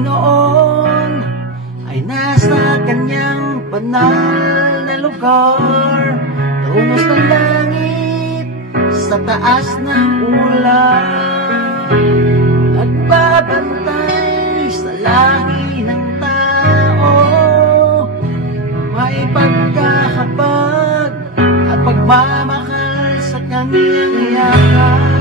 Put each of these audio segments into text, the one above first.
Panginoon ay nasa kanyang banal na lugar, tunos ng langit sa taas ng ulan, nagbabantay sa lahi ng tao, may pagkakapag at pagmamahal sa kanyang yakap.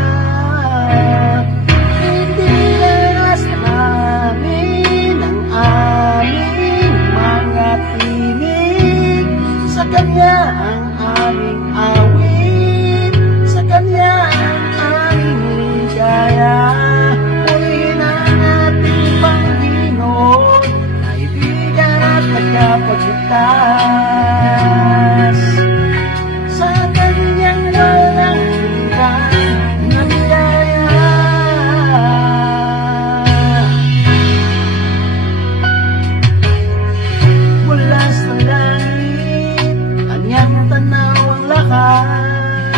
Sa Kanya ang aming awit, sa Kanya ang aming ligaya. Purihin ang ating Panginoon, kaibigan at tagapagligtas. Sa Kanyang walang hanggan na biyaya, mula sa langit kanyang tanaw ang lahat,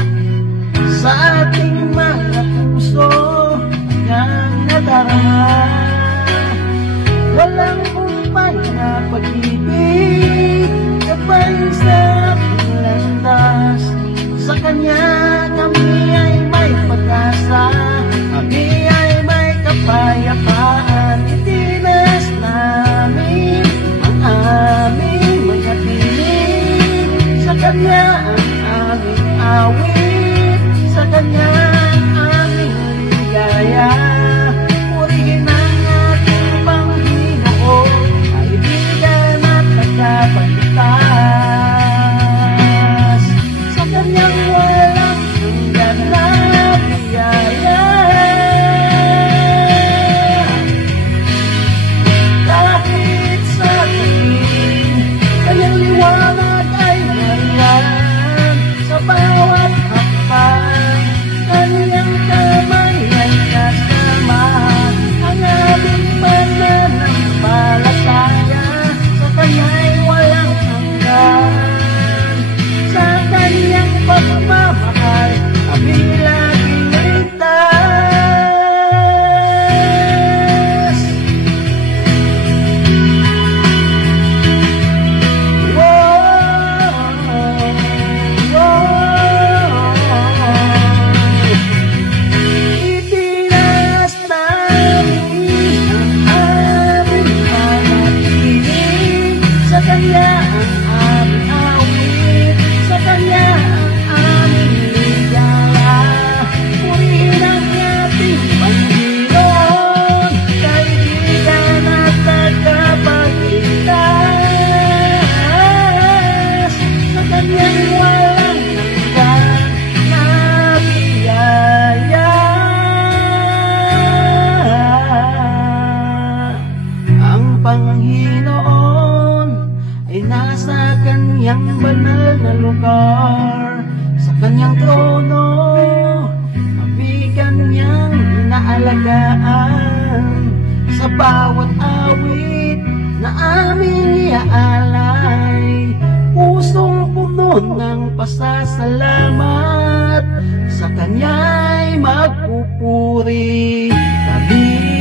sa ating mga puso kanyang nadarama. Walang kumpay na pag-ibig, kapay sa ating landas. Sa kanya kami ay may pag-asa, kami ay may kapayapaan. Itinas namin ang aming mga tinig, sa Kanya ang aming awit, sa Kanya ang aming ligaya. Purihin ang ating Panginoon, kaibigan at tagapagligtas. Sa Kanyang walang hanggan na biyaya, kahit sa atin Kanyang liwanag ay nariyan, sa bawat hakbang Kanyang kamay ay kasama. Ang aming pananampalataya sa Kanya'y walang hanggan, sa Kanyang pagmamahal kami laging ligtas. Itinas namin ang aming panatinig, sa Kanya ang aming awit, sa Kanya ang aming ligaya. Purihin ang ating Panginoon, kaibigan at tagapagligtas. Sa Kanyang walang hanggan na biyaya, ang Panginoon ay nasa Kanyang banal na lugar, sa Kanyang trono kami Kanyang inaalagaan. Sa bawat awit na aming iaalay, pusong puno ng pasasalamat, sa Kanya'y magpupuri kami.